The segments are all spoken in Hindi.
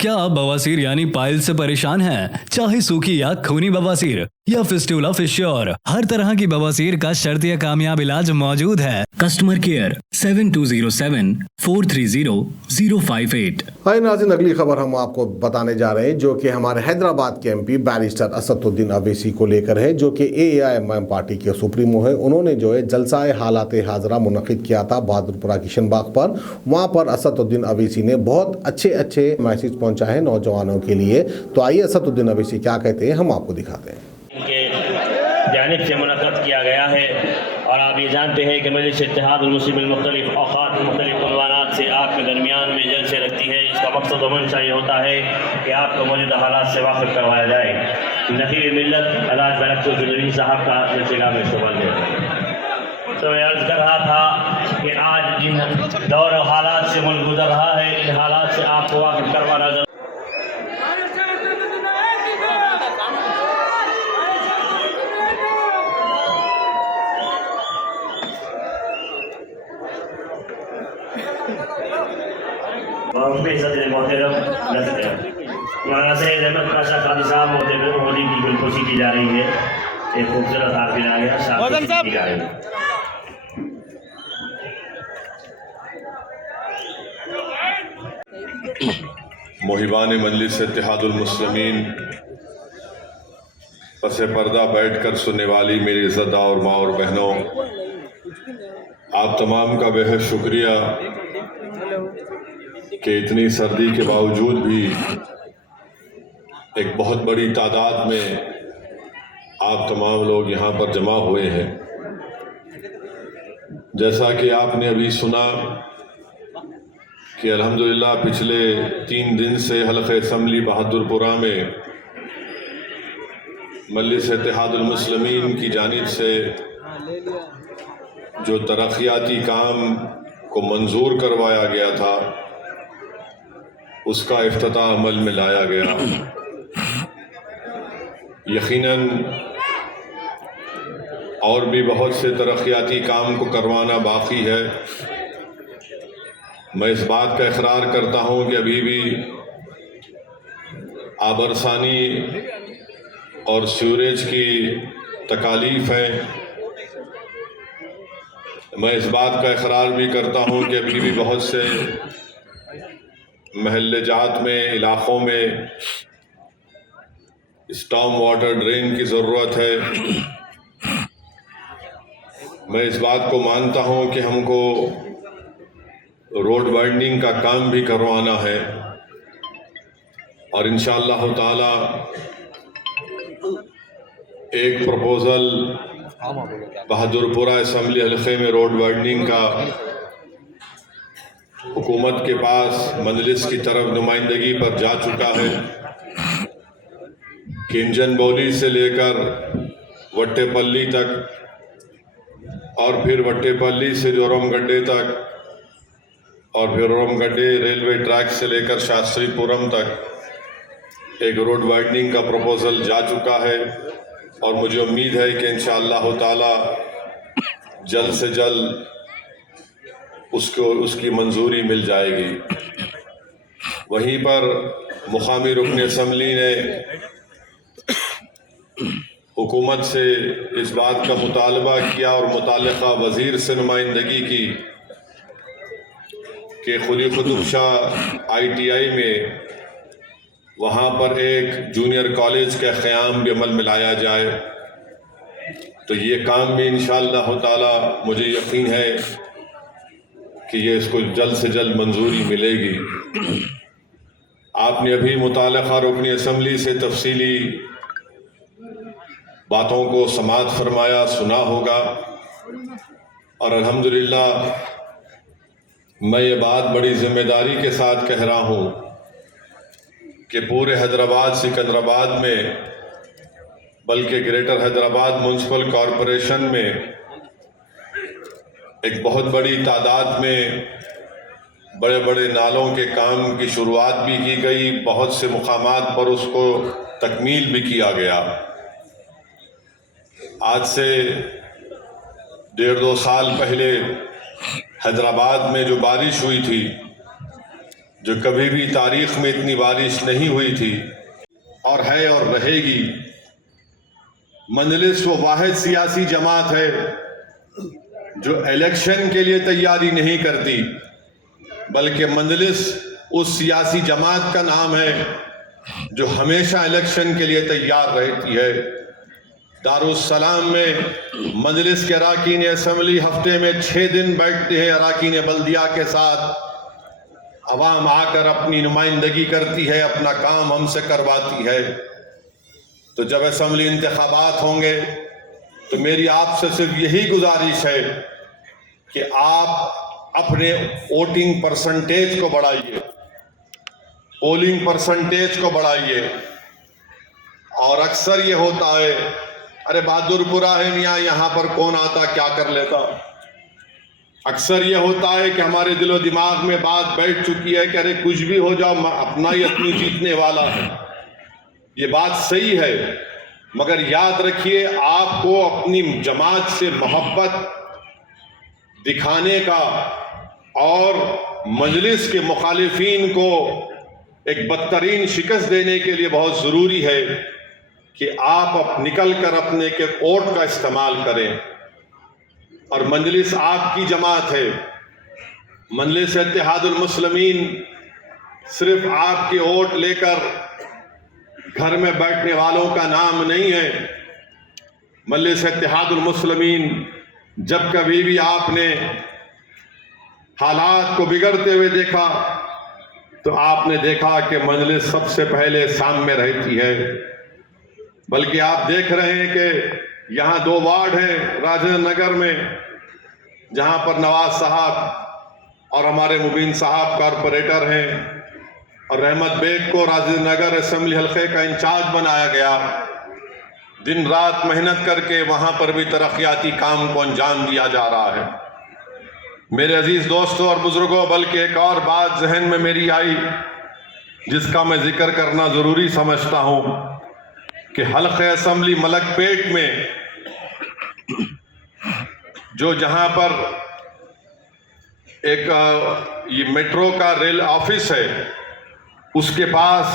क्या आप बवासीर यानी पाइल्स से परेशान हैं? चाहे सूखी या खूनी बवासीर या फिस्टुला फिश्योर, हर तरह की बवासीर का शर्तीय कामयाब इलाज मौजूद है। Customer care 7207-430-058। हाय नाज़रीन, अगली खबर हम आपको बताने जा रहे हैं जो कि हमारे हैदराबाद के एमपी बैरिस्टर असदुद्दीन अवैसी को लेकर है, जो कि AIMM पार्टी के सुप्रीमो है। उन्होंने जो है जलसाए हालात हाजरा मुनक़िद किया था बहादुरपुरा किशन बाग पर। वहाँ पर असदुद्दीन अवैसी ने बहुत अच्छे मैसेज पहुँचाए हैं नौजवानों के लिए। तो आइए असदुद्दीन अवैसी क्या कहते हैं हम आपको दिखाते हैं। जानिब से मुनक़्क़द किया गया है और आप ये जानते हैं कि मजलिस इत्तेहादुल मुस्लिमीन मुख्तलिफ औक़ात मुख्तलिफ उन्वानात से आपके दरमियान में जलसे रखती है। इसका मकसद और मंशा ये होता है कि आपको मौजूदा हालात से वाक़िफ़ करवाया जाए। नफ़ी मिल्लत अल्लाह बैरक़ साहब का जलसेगाह में इस्तेमाल है। तो मैं अर्ज़ कर रहा था कि आज जिन दौर और हालात से मुल्क गुज़र रहा है, इन हालात से आपको वाक़िफ़ करवाना मौलाना सैयद अहमद पाशा कादी साहब मोदी की गुलकोशी की जा रही है। एक खूबसूरत हाफिज आ गया की जा रही है। मोहिबान मजलिस इत्तेहादुल मुस्लिमीन, पसे पर्दा बैठकर सुनने वाली मेरी इज़्ज़त और माँ और बहनों, आप तमाम का बेहद शुक्रिया कि इतनी सर्दी के बावजूद भी एक बहुत बड़ी तादाद में आप तमाम लोग यहाँ पर जमा हुए हैं। जैसा कि आपने अभी सुना कि अल्हम्दुलिल्लाह पिछले 3 दिन से हल्क़े असम्बली बहादुरपुरा में मजलिस इत्तेहादुल मुस्लिमीन की जानिब से जो तरक्याती काम को मंजूर करवाया गया था, उसका इफ्तिताह अमल में लाया गया। यकीनन और भी बहुत से तरक्याती काम को करवाना बाकी है। मैं इस बात का इकरार करता हूँ कि अभी भी आबरसानी और सीवरेज की तकालीफ है। मैं इस बात का इकरार भी करता हूँ कि अभी भी बहुत से महल्ले जात में, इलाक़ों में स्टॉर्म वाटर ड्रेन की ज़रूरत है। मैं इस बात को मानता हूँ कि हमको रोड वाइंडिंग का काम भी करवाना है और इंशाअल्लाह ताला एक प्रपोज़ल बहादुरपुरा असम्बली हल्के में रोड वाइंडिंग का हुकूमत के पास मजलिस की तरफ नुमाइंदगी पर जा चुका है। किंजन बोली से लेकर वट्टेपल्ली तक और फिर वट्टेपल्ली से जोरमगड्डे तक और फिर जोरमगड्डे रेलवे ट्रैक से लेकर शास्त्रीपुरम तक एक रोड वाइडनिंग का प्रपोज़ल जा चुका है और मुझे उम्मीद है कि इंशाअल्लाह ताला जल्द से जल्द उसकी मंजूरी मिल जाएगी। वहीं पर मुकामी रुकन असम्बली ने हुकूमत से इस बात का मुतालबा किया और मुताल्लिक़ा वज़ीर से नुमाइंदगी की कि खुदी खुदुबशाह ITI में वहाँ पर एक जूनियर कॉलेज का क़याम भी अमल में लाया जाए। तो ये काम भी इंशाअल्लाह ताला मुझे यकीन है कि ये इसको जल्द से जल्द मंजूरी मिलेगी। आपने अभी मुताल्लिक़ा रुकनी असम्बली से तफसीली बातों को समाअत फरमाया, सुना होगा और अल्हम्दुलिल्लाह मैं ये बात बड़ी ज़िम्मेदारी के साथ कह रहा हूँ कि पूरे हैदराबाद सिकंदराबाद में, बल्कि ग्रेटर हैदराबाद म्यूनसिपल कॉरपोरेशन में एक बहुत बड़ी तादाद में बड़े बड़े नालों के काम की शुरुआत भी की गई। बहुत से मुकामात पर उसको तकमील भी किया गया। आज से 1.5-2 साल पहले हैदराबाद में जो बारिश हुई थी जो कभी भी तारीख में इतनी बारिश नहीं हुई थी और है और रहेगी। मजलिस वो वाहिद सियासी जमात है जो इलेक्शन के लिए तैयारी नहीं करती, बल्कि मजलिस उस सियासी जमात का नाम है जो हमेशा इलेक्शन के लिए तैयार रहती है। दारुस्सलाम में मजलिस के अराकीन असम्बली हफ्ते में 6 दिन बैठते हैं अराकीन बल्दिया के साथ। अवाम आकर अपनी नुमाइंदगी करती है, अपना काम हमसे करवाती है। तो जब असम्बली इंतखाबात होंगे तो मेरी आपसे सिर्फ यही गुजारिश है कि आप अपने वोटिंग परसेंटेज को बढ़ाइए, पोलिंग परसेंटेज को बढ़ाइए। और अक्सर ये होता है, अरे बहादुरपुरा है मियाँ, यहाँ पर कौन आता क्या कर लेता। अक्सर ये होता है कि हमारे दिलो दिमाग में बात बैठ चुकी है कि अरे कुछ भी हो जाओ, अपना ही अपनी जीतने वाला है। ये बात सही है, मगर याद रखिए आपको अपनी जमात से मोहब्बत दिखाने का और मजलिस के मुखालिफिन को एक बदतरीन शिकस्त देने के लिए बहुत ज़रूरी है कि आप निकल कर अपने के वोट का इस्तेमाल करें। और मजलिस आपकी जमात है, मजलिस इत्तेहादुल मुस्लिमीन सिर्फ आपके वोट लेकर घर में बैठने वालों का नाम नहीं है। मजलिस इत्तेहादुल मुस्लिमीन जब कभी भी आपने हालात को बिगड़ते हुए देखा तो आपने देखा कि मजलिस सबसे पहले सामने रहती है। बल्कि आप देख रहे हैं कि यहाँ 2 वार्ड हैं राजेंद्र नगर में, जहाँ पर नवाज साहब और हमारे मुबीन साहब कॉरपोरेटर हैं और रहमत बेग को राजेंद्र नगर असेंबली हल्के का इंचार्ज बनाया गया। दिन रात मेहनत करके वहाँ पर भी तरक्याती काम को अंजाम दिया जा रहा है। मेरे अजीज दोस्तों और बुजुर्गों, बल्कि एक और बात जहन में मेरी आई जिसका मैं जिक्र करना ज़रूरी समझता हूँ कि हल्के असेंबली मलकपेट में जो जहाँ पर एक ये मेट्रो का रेल ऑफिस है, उसके पास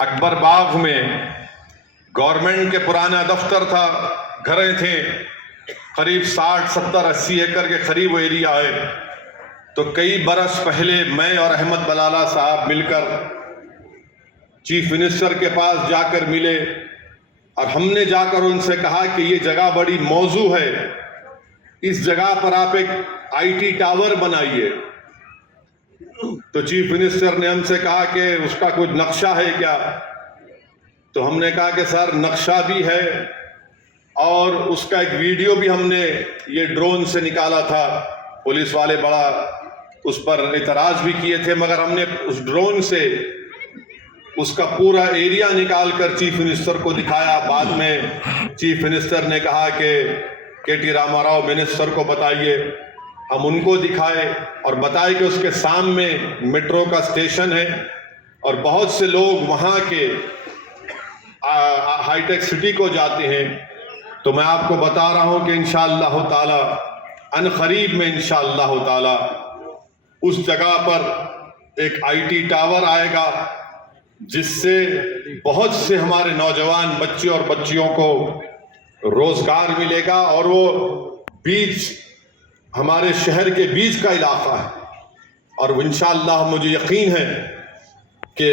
अकबर बाग में गवर्नमेंट के पुराना दफ्तर था, घरें थे, करीब 60, 70, 80 एकड़ के करीब वो एरिया है। तो कई बरस पहले मैं और अहमद बलाला साहब मिलकर चीफ मिनिस्टर के पास जाकर मिले और हमने जाकर उनसे कहा कि ये जगह बड़ी मौजू है, इस जगह पर आप एक IT टावर बनाइए। तो चीफ मिनिस्टर ने हमसे कहा कि उसका कुछ नक्शा है क्या? तो हमने कहा कि सर नक्शा भी है और उसका एक वीडियो भी हमने ये ड्रोन से निकाला था। पुलिस वाले बड़ा उस पर इतराज़ भी किए थे, मगर हमने उस ड्रोन से उसका पूरा एरिया निकाल कर चीफ मिनिस्टर को दिखाया। बाद में चीफ मिनिस्टर ने कहा कि KT रामाराव मिनिस्टर को बताइए। हम उनको दिखाए और बताए कि उसके सामने मेट्रो का स्टेशन है और बहुत से लोग वहाँ के हाईटेक सिटी को जाते हैं। तो मैं आपको बता रहा हूँ कि इंशाअल्लाह ताला अनकरीब में इंशाअल्लाह ताला उस जगह पर एक IT टावर आएगा, जिससे बहुत से हमारे नौजवान बच्चे और बच्चियों को रोजगार मिलेगा। और वो बीच हमारे शहर के बीच का इलाका है और इंशाअल्लाह मुझे यकीन है कि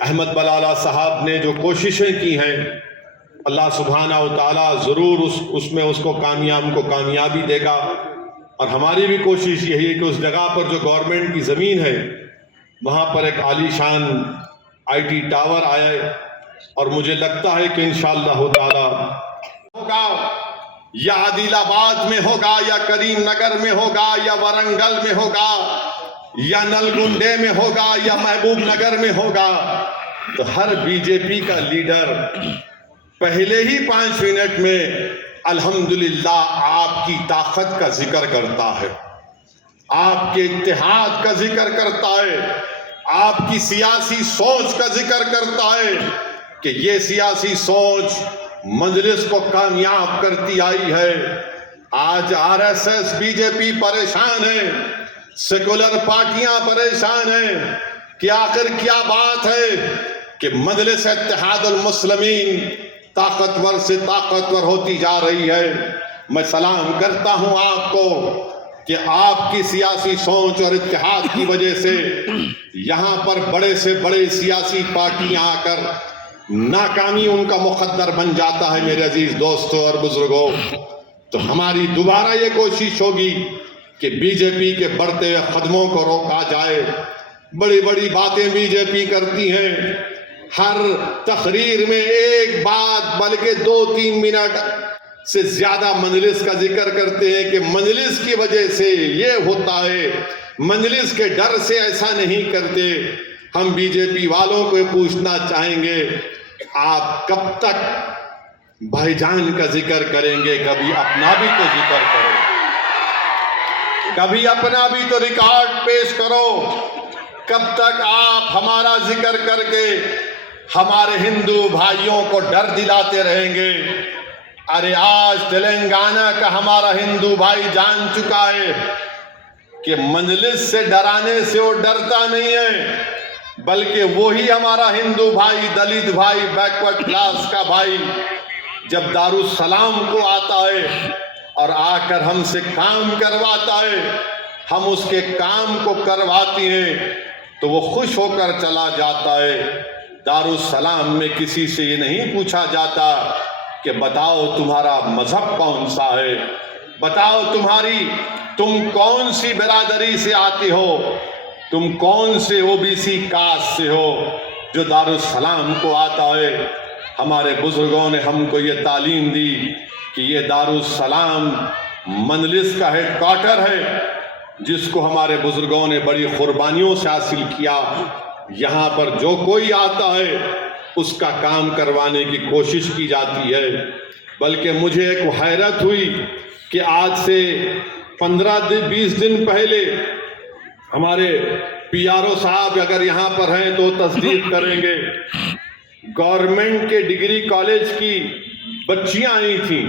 अहमद बलाला साहब ने जो कोशिशें की हैं, अल्लाह सुब्हाना व तआला ज़रूर उसमें उसको कामयाबी देगा। और हमारी भी कोशिश यही है कि उस जगह पर जो गवर्नमेंट की ज़मीन है वहाँ पर एक आलीशान IT टावर आए और मुझे लगता है कि इंशाअल्लाह ताला होगा, या आदिलाबाद में होगा, या करीम नगर में होगा, या वारंगल में होगा, या नलगुंडे में होगा, या महबूब नगर में होगा, तो हर बीजेपी का लीडर पहले ही 5 मिनट में अल्हम्दुलिल्लाह आपकी ताकत का जिक्र करता है, आपके इत्तेहाद का जिक्र करता है, आपकी सियासी सोच का जिक्र करता है कि ये सियासी सोच मजलिस को कामयाब करती आई है। आज RSS BJP परेशान है, सेकुलर पार्टियां परेशान हैं कि आखिर क्या बात है कि मजलिस इत्तेहादुल मुस्लिमीन ताकतवर से ताकतवर होती जा रही है। मैं सलाम करता हूं आपको कि आपकी सियासी सोच और इत्तेहाद की वजह से यहाँ पर बड़े से बड़े सियासी पार्टियां आकर नाकामी उनका मुकद्दर बन जाता है। मेरे अजीज दोस्तों और बुजुर्गों, तो हमारी दोबारा ये कोशिश होगी कि बीजेपी के बढ़ते हुए कदमों को रोका जाए। बड़ी बड़ी बातें बीजेपी करती हैं, हर तकरीर में एक बात बल्कि 2-3 मिनट से ज्यादा मजलिस का जिक्र करते हैं कि मजलिस की वजह से ये होता है, मजलिस के डर से ऐसा नहीं करते। हम बीजेपी वालों को पूछना चाहेंगे, आप कब तक भाईजान का जिक्र करेंगे? कभी अपना भी तो जिक्र करो, कभी अपना भी तो रिकॉर्ड पेश करो। कब तक आप हमारा जिक्र करके हमारे हिंदू भाइयों को डर दिलाते रहेंगे? अरे आज तेलंगाना का हमारा हिंदू भाई जान चुका है कि मजलिस से डराने से वो डरता नहीं है, बल्कि वही हमारा हिंदू भाई, दलित भाई, बैकवर्ड क्लास का भाई जब दारुसलाम को आता है और आकर हमसे काम करवाता है, हम उसके काम को करवाते हैं तो वो खुश होकर चला जाता है। दारुसलाम में किसी से ये नहीं पूछा जाता कि बताओ तुम्हारा मजहब कौन सा है, बताओ तुम कौन सी बिरादरी से आते हो, तुम कौन से ओबीसी कास्ट से हो। जो दारुसलाम को आता है, हमारे बुजुर्गों ने हमको ये तालीम दी कि ये दारुसलाम मजलिस का हेडक्वार्टर है, जिसको हमारे बुजुर्गों ने बड़ी कुर्बानियों से हासिल किया। यहाँ पर जो कोई आता है उसका काम करवाने की कोशिश की जाती है। बल्कि मुझे एक हैरत हुई कि आज से 15-20 दिन पहले हमारे पीआरओ साहब अगर यहाँ पर हैं तो तस्दीक करेंगे, गवर्नमेंट के डिग्री कॉलेज की बच्चियां आई थी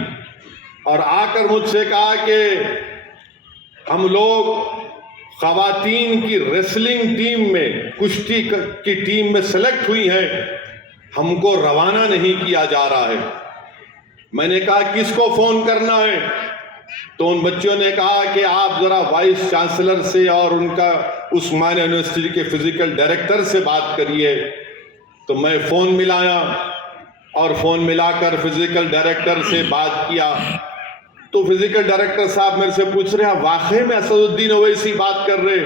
और आकर मुझसे कहा कि हम लोग खवातीन की रेसलिंग टीम में, कुश्ती की टीम में सेलेक्ट हुई हैं, हमको रवाना नहीं किया जा रहा है। मैंने कहा किसको फोन करना है? तो उन बच्चों ने कहा कि आप जरा वाइस चांसलर से और उनका उस्मानिया यूनिवर्सिटी के फिजिकल डायरेक्टर से बात करिए। तो मैं फोन मिलाया और फोन मिलाकर फिजिकल डायरेक्टर से बात किया तो फिजिकल डायरेक्टर साहब मेरे से पूछ रहे हैं वाकई में असदुद्दीन ओवैसी बात कर रहे?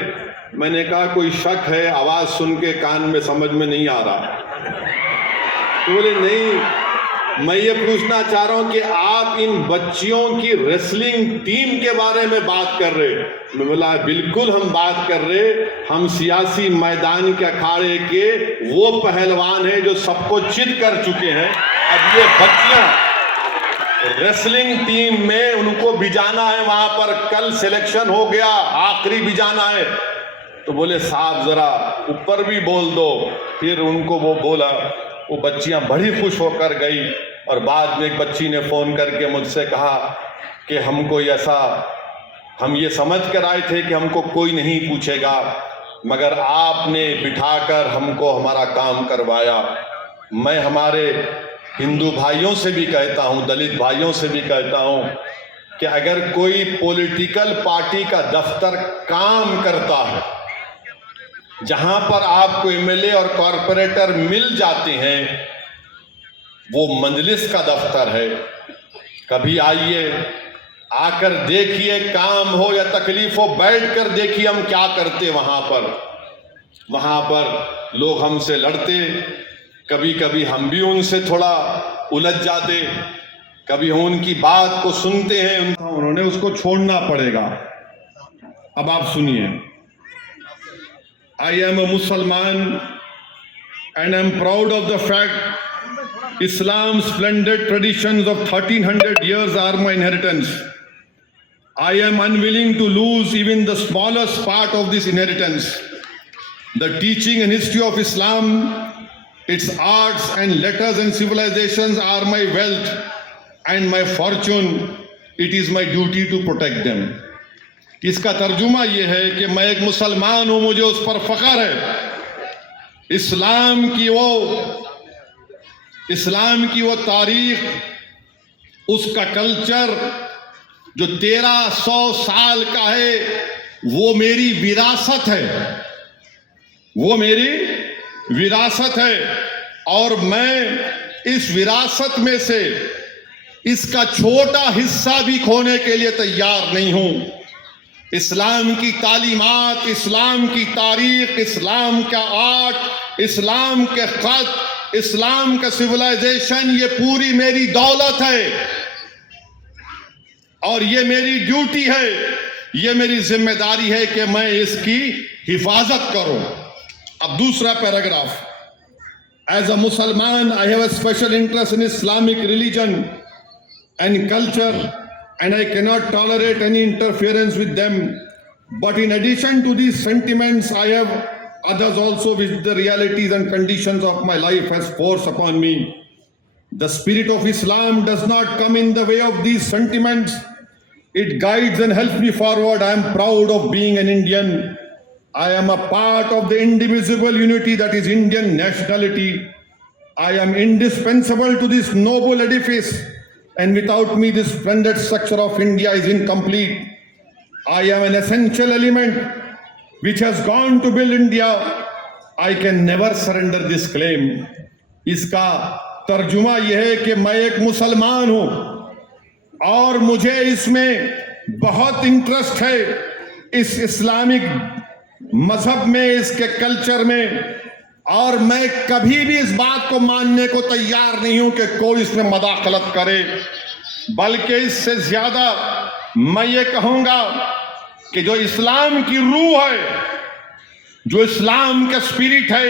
मैंने कहा कोई शक है, आवाज सुन के कान में समझ में नहीं आ रहा। तो बोले नहीं, मैं ये पूछना चाह रहा हूं कि आप इन बच्चियों की रेसलिंग टीम के बारे में बात कर रहे? मैं बोला बिल्कुल हम बात कर रहे, हम सियासी मैदान के अखाड़े के वो पहलवान हैं जो सबको चित कर चुके हैं। अब ये बच्चियां रेसलिंग टीम में उनको भिजाना है, वहां पर कल सिलेक्शन हो गया, आखिरी भिजाना है। तो बोले साहब जरा ऊपर भी बोल दो। फिर उनको वो बोला, वो बच्चियां बड़ी खुश होकर गई और बाद में एक बच्ची ने फोन करके मुझसे कहा कि हमको ऐसा, हम ये समझ कर आए थे कि हमको कोई नहीं पूछेगा, मगर आपने बिठाकर हमको हमारा काम करवाया। मैं हमारे हिंदू भाइयों से भी कहता हूं, दलित भाइयों से भी कहता हूं कि अगर कोई पॉलिटिकल पार्टी का दफ्तर काम करता है जहां पर आपको एमएलए और कॉरपोरेटर मिल जाते हैं, वो मजलिस का दफ्तर है। कभी आइए, आकर देखिए, काम हो या तकलीफ हो, बैठ कर देखिए हम क्या करते वहां पर लोग हमसे लड़ते, कभी कभी हम भी उनसे थोड़ा उलझ जाते, कभी हम उनकी बात को सुनते हैं, उन्होंने उसको छोड़ना पड़ेगा। अब आप सुनिए, I am a Muslim and I am proud of the fact Islam's splendid traditions of 1300 years are my inheritance. I am unwilling to lose even the smallest part of this inheritance. The teaching and history of Islam, its arts and letters and civilizations are my wealth and my fortune. It is my duty to protect them. इसका तर्जुमा यह है कि मैं एक मुसलमान हूं, मुझे उस पर फख्र है। इस्लाम की वो तारीख, उसका कल्चर जो 1300 साल का है, वो मेरी विरासत है, वो मेरी विरासत है। और मैं इस विरासत में से इसका छोटा हिस्सा भी खोने के लिए तैयार नहीं हूं। इस्लाम की तालीमात, इस्लाम की तारीख, इस्लाम का आर्ट, इस्लाम के खत, इस्लाम का सिविलाइजेशन, ये पूरी मेरी दौलत है और ये मेरी ड्यूटी है, ये मेरी जिम्मेदारी है कि मैं इसकी हिफाजत करूं। अब दूसरा पैराग्राफ, एज अ मुसलमान I have a special interest in Islamic religion and culture, and I cannot tolerate any interference with them. But in addition to these sentiments, I have others also which the realities and conditions of my life has forced upon me. The spirit of Islam does not come in the way of these sentiments. It guides and helps me forward. I am proud of being an Indian. I am a part of the indivisible unity that is Indian nationality. I am indispensable to this noble edifice. And without me, this splendid structure of India is incomplete. I am an essential element which has gone to build India. I can never surrender this claim. इसका तर्जुमा यह है कि मैं एक मुसलमान हूं और मुझे इसमें बहुत इंटरेस्ट है, इस इस्लामिक मजहब में, इसके कल्चर में, और मैं कभी भी इस बात को मानने को तैयार नहीं हूं कि कोई इसमें मदाखलत करे। बल्कि इससे ज्यादा मैं ये कहूंगा कि जो इस्लाम की रूह है, जो इस्लाम का स्पिरिट है,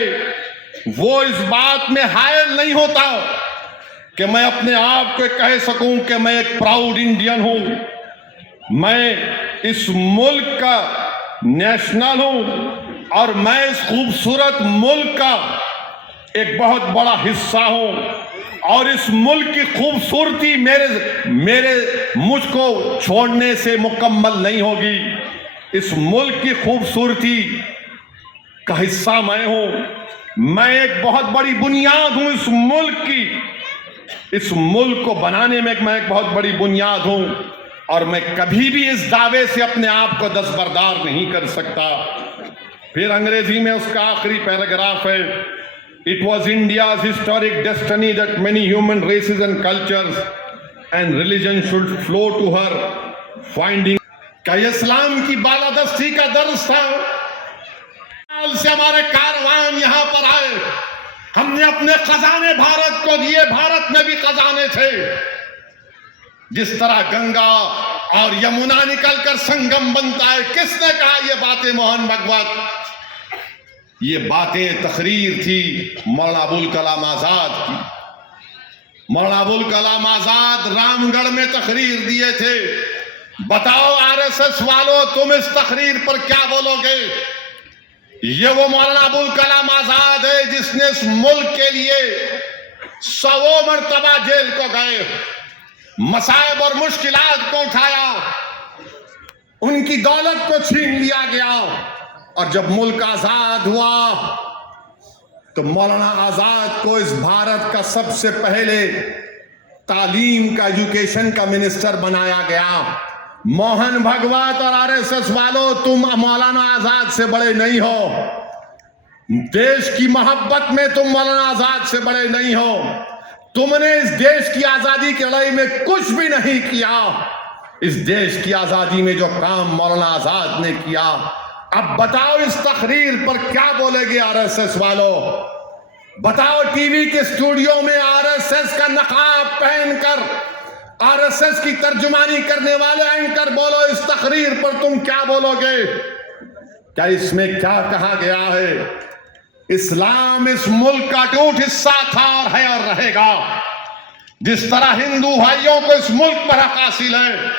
वो इस बात में हायल नहीं होता कि मैं अपने आप को कह सकूं कि मैं एक प्राउड इंडियन हूं, मैं इस मुल्क का नेशनल हूं और मैं इस खूबसूरत मुल्क का एक बहुत बड़ा हिस्सा हूं और इस मुल्क की खूबसूरती मुझको छोड़ने से मुकम्मल नहीं होगी। इस मुल्क की खूबसूरती का हिस्सा मैं हूं। मैं एक बहुत बड़ी बुनियाद हूं इस मुल्क की। इस मुल्क को बनाने में मैं एक बहुत बड़ी बुनियाद हूं और मैं कभी भी इस दावे से अपने आप को दस्तबरदार नहीं कर सकता। फिर अंग्रेजी में उसका आखिरी पैराग्राफ है, it was India's historic destiny that many human races and cultures and religion should flow to her finding. क्या इस्लाम की बालादस्ती का दर्ज था? से हमारे कारवान यहां पर आए, हमने अपने खजाने भारत को दिए, भारत में भी खजाने थे। जिस तरह गंगा और यमुना निकलकर संगम बनता है, किसने कहा ये बातें? मोहन भागवत। ये बातें तकरीर थी मौलाना अबुल कलाम आजाद की। मौलाना अबुल कलाम आजाद रामगढ़ में तकरीर दिए थे। बताओ आरएसएस वालों, तुम इस तकरीर पर क्या बोलोगे? ये वो मौलाना अबुल कलाम आजाद है जिसने इस मुल्क के लिए 100 मरतबा जेल को गए, मसाइब और मुश्किलात को उठाया, उनकी दौलत को छीन लिया गया, और जब मुल्क आजाद हुआ तो मौलाना आजाद को इस भारत का सबसे पहले तालीम का, एजुकेशन का मिनिस्टर बनाया गया। मोहन भागवत और आरएसएस वालों, तुम मौलाना आजाद से बड़े नहीं हो। देश की मोहब्बत में तुम मौलाना आजाद से बड़े नहीं हो। तुमने इस देश की आजादी की लड़ाई में कुछ भी नहीं किया। इस देश की आजादी में जो काम मौलाना आजाद ने किया, अब बताओ इस तकरीर पर क्या बोलेगे आरएसएस वालों? बताओ टीवी के स्टूडियो में आरएसएस का नकाब पहनकर आरएसएस की तर्जुमानी करने वाले एंकर, बोलो इस तकरीर पर तुम क्या बोलोगे? क्या इसमें क्या कहा गया है? इस्लाम इस मुल्क का अटूट हिस्सा था और है और रहेगा। जिस तरह हिंदू भाइयों को इस मुल्क पर हक हासिल है,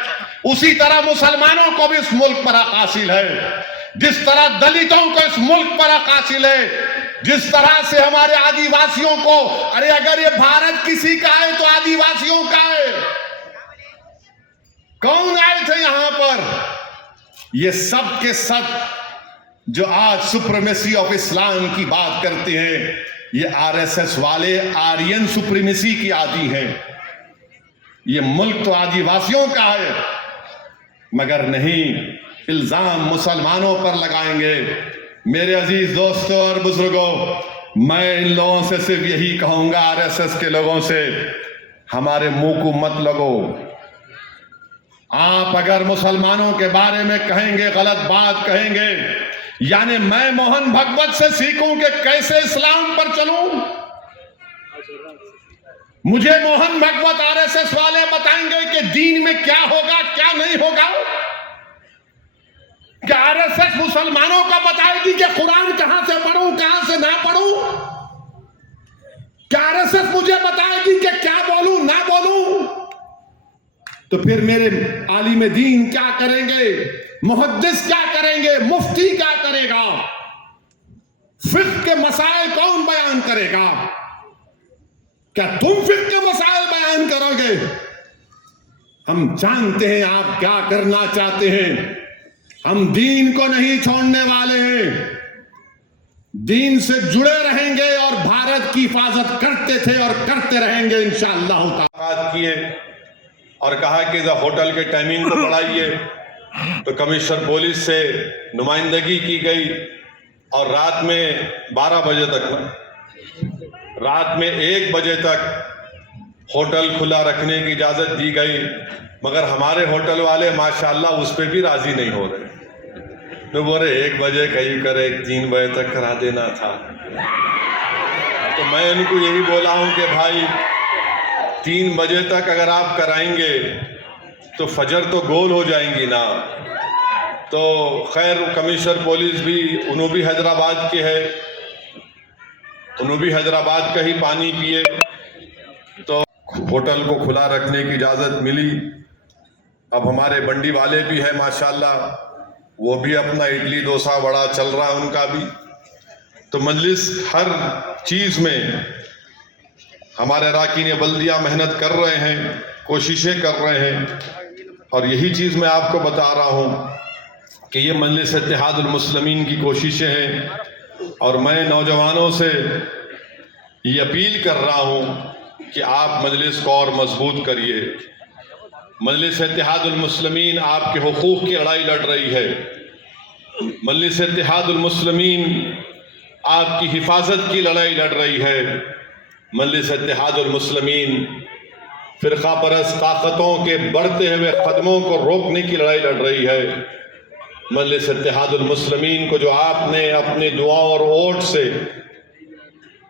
उसी तरह मुसलमानों को भी इस मुल्क पर हक हासिल है। जिस तरह दलितों को इस मुल्क पर हक हासिल है, जिस तरह से हमारे आदिवासियों को, अरे अगर ये भारत किसी का है तो आदिवासियों का है। कौन आए थे यहां पर? ये सब के सब जो आज सुप्रीमेसी ऑफ इस्लाम की बात करते हैं, ये आरएसएस वाले आर्यन सुप्रीमेसी की आदी हैं। ये मुल्क तो आदिवासियों का है, मगर नहीं, इल्जाम मुसलमानों पर लगाएंगे। मेरे अजीज दोस्तों और बुजुर्गों, मैं इन लोगों से सिर्फ यही कहूंगा, आरएसएस के लोगों से, हमारे मुंह को मत लगो। आप अगर मुसलमानों के बारे में कहेंगे, गलत बात कहेंगे, यानी मैं मोहन भगवत से सीखूं कि कैसे इस्लाम पर चलूं, मुझे मोहन भगवत आरएसएस वाले बताएंगे कि दीन में क्या होगा क्या नहीं होगा। क्या आरएसएस मुसलमानों को बताएगी कि कुरान कहां से पढ़ूं कहां से ना पढ़ूं? क्या आरएसएस मुझे बताएगी कि क्या बोलूं ना बोलूं? तो फिर मेरे आलिम दीन क्या करेंगे, मुहद्दिस क्या करेंगे, मुफ्ती क्या करेगा, फिक्र के मसाइल कौन बयान करेगा? क्या तुम फिक्र के मसाइल बयान करोगे? हम जानते हैं आप क्या करना चाहते हैं। हम दीन को नहीं छोड़ने वाले हैं, दीन से जुड़े रहेंगे और भारत की हिफाजत करते थे और करते रहेंगे इंशाअल्लाह। बात किए और कहा कि होटल के टाइमिंग को बढ़ाइए, तो कमिश्नर पुलिस से नुमाइंदगी की गई और रात में 12 बजे तक, रात में 1 बजे तक होटल खुला रखने की इजाजत दी गई, मगर हमारे होटल वाले माशाअल्लाह उस पर भी राजी नहीं हो रहे। तो बोले 1 बजे कहीं करे, 3 बजे तक करा देना था। तो मैं उनको यही बोला हूं कि भाई 3 बजे तक अगर आप कराएंगे तो फजर तो गोल हो जाएंगी ना। तो खैर कमिश्नर पुलिस भी, उन्होंने भी हैदराबाद के है, उन्होंने भी हैदराबाद का ही पानी पिए, तो होटल को खुला रखने की इजाज़त मिली। अब हमारे बंडी वाले भी हैं माशाल्लाह, वो भी अपना इडली डोसा वड़ा चल रहा है उनका भी। तो मजलिस हर चीज़ में हमारे अरकान बल्दिया मेहनत कर रहे हैं, कोशिशें कर रहे हैं, और यही चीज़ मैं आपको बता रहा हूँ कि ये मजलिस इत्तेहादुल मुस्लिमीन की कोशिशें हैं। और मैं नौजवानों से ये अपील कर रहा हूँ कि आप मजलिस को और मजबूत करिए। मजलिस इत्तेहादुल मुस्लिमीन आपके हुकूक की लड़ाई लड़ रही है। मजलिस इत्तेहादुल मुस्लिमीन आपकी हिफाजत की लड़ाई लड़ रही है। मजलिस इत्तेहादुल मुस्लिमीन फिरका परस्त ताकतों के बढ़ते हुए कदमों को रोकने की लड़ाई लड़ रही है। मजलिस इत्तेहादुल मुस्लिमीन को जो आपने अपनी दुआओं और वोट से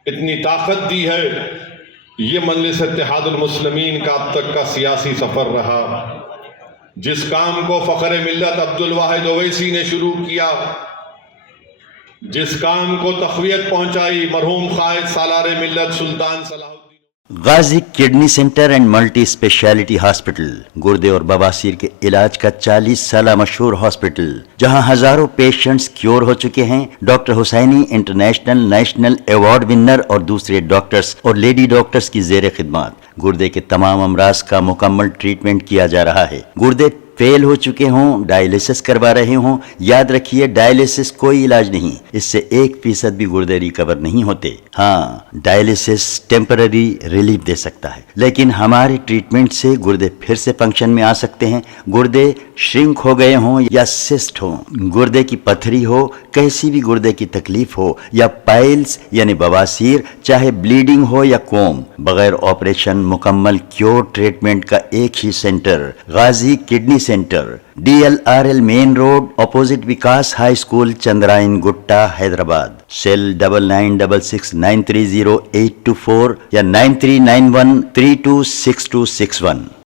इतनी ताकत दी है, ये मजलिस इत्तेहादुल मुस्लिमीन का अब तक का सियासी सफर रहा। जिस काम को फ़ख्र मिल्लत अब्दुल वाहिद ओवैसी ने शुरू किया, जिस काम को तक़वियत पहुंचाई मरहूम क़ायद सालार मिल्लत Sultan Salahuddin. Ghazi kidney centre and multi speciality hospital, गुर्दे और बवासीर के इलाज का 40 साल मशहूर हॉस्पिटल, जहां हजारों पेशेंट्स क्योर हो चुके हैं। Doctor Husaini international national award winner और दूसरे डॉक्टर्स और लेडी डॉक्टर्स की जेर खिदमत गुर्दे के तमाम अमराज का मुकम्मल ट्रीटमेंट किया जा रहा है। गुर्दे फेल हो चुके हों, डायलिसिस करवा रहे हों, याद रखिए डायलिसिस कोई इलाज नहीं, इससे 1% भी गुर्दे रिकवर नहीं होते। हाँ, डायलिसिस टेम्पररी रिलीफ दे सकता है, लेकिन हमारे ट्रीटमेंट से गुर्दे फिर से फंक्शन में आ सकते हैं। गुर्दे श्रिंक हो गए हों या सिस्ट हो, गुर्दे की पथरी हो, कैसी भी गुर्दे की तकलीफ हो, या पाइल्स यानी बवासीर, चाहे ब्लीडिंग हो या कोम, बगैर ऑपरेशन मुकम्मल क्योर ट्रीटमेंट का एक ही centre, Ghazi kidney centre, DLRL main road, opposite Vikas high school, Chandrayangutta, Hyderabad. Cell 9966930824 या 9391326261।